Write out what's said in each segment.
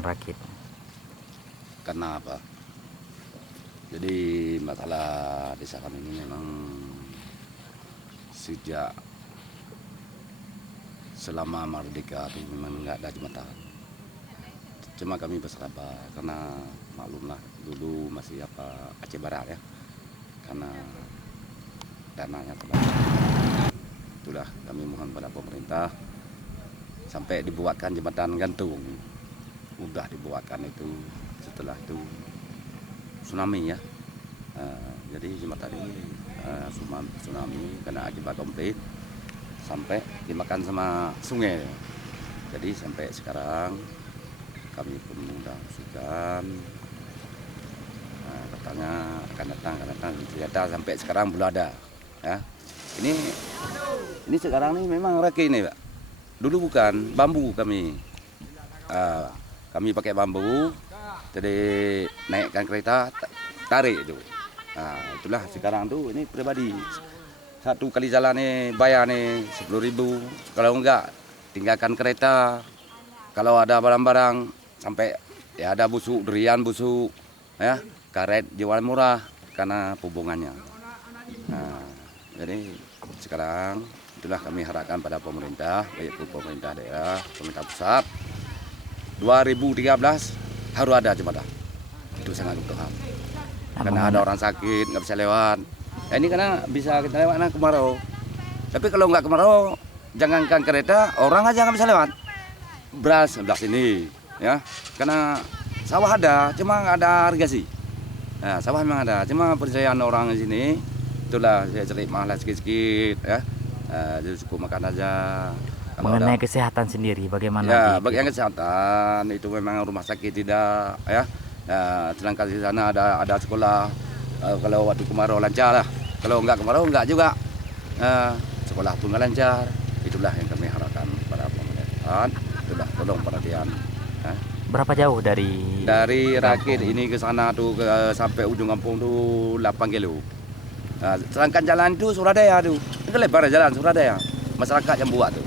jembatan rakit? Karena apa? Jadi masalah desa kami ini memang sejak selama merdeka itu memang nggak ada jembatan. Cuma kami bersabar karena maklumlah dulu masih Aceh Barat ya, karena dananya terbatas. Itulah kami mohon pada pemerintah sampai dibuatkan jembatan gantung. Udah dibuatkan itu, setelah itu tsunami ya. Jadi jembatan ini tsunami kena akibat komplit sampai dimakan sama sungai. Jadi sampai sekarang kami pun sudah usulkan, katanya akan datang, ternyata sampai sekarang belum ada. Ya. Ini sekarang ini memang rakit ini, Pak. Dulu bukan bambu kami. Kami pakai bambu, jadi naikkan kereta, tarik itu. Itulah sekarang tuh ini pribadi. Satu kali jalan nih bayar nih 10.000. Kalau enggak tinggalkan kereta. Kalau ada barang-barang sampai ya ada busuk, durian busuk, ya karet jual murah karena hubungannya. Jadi sekarang itulah kami harapkan pada pemerintah, baik pemerintah daerah, pemerintah pusat. 2013 harus ada jembatan. Itu sangat kebutuhan. Karena ada orang sakit nggak bisa lewat. Ini karena bisa kita lewat kemarau. Tapi kalau nggak kemarau, jangankan kereta, orang aja nggak bisa lewat. Beras sebelah sini, ya. Karena sawah ada, cuma nggak ada irigasi. Nah, sawah memang ada, cuma percayaan orang di sini, itulah saya cari mahal sedikit-sedikit, ya. Jadi cukup makan aja. Mengenai kesehatan sendiri, bagaimana? Ya, bagian kesehatan itu memang rumah sakit tidak, ya. Sedangkan di sana ada sekolah. Kalau waktu kemarau lancar lah. Kalau enggak kemarau enggak juga. Sekolah pun nggak lancar. Itulah yang kami harapkan pada pemerintah. Itulah tolong perhatian. Berapa jauh dari Rakit ini ke sana tuh sampai ujung kampung tuh 8 kilo. Sedangkan jalan itu Suradaya tuh. Itu lebar jalan Suradaya. Masyarakat yang buat tuh.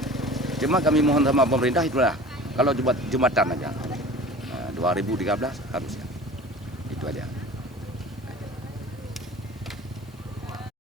Cuma kami mohon sama pemerintah itulah. Kalau buat jembatan aja. 2013 harusnya. Itu aja.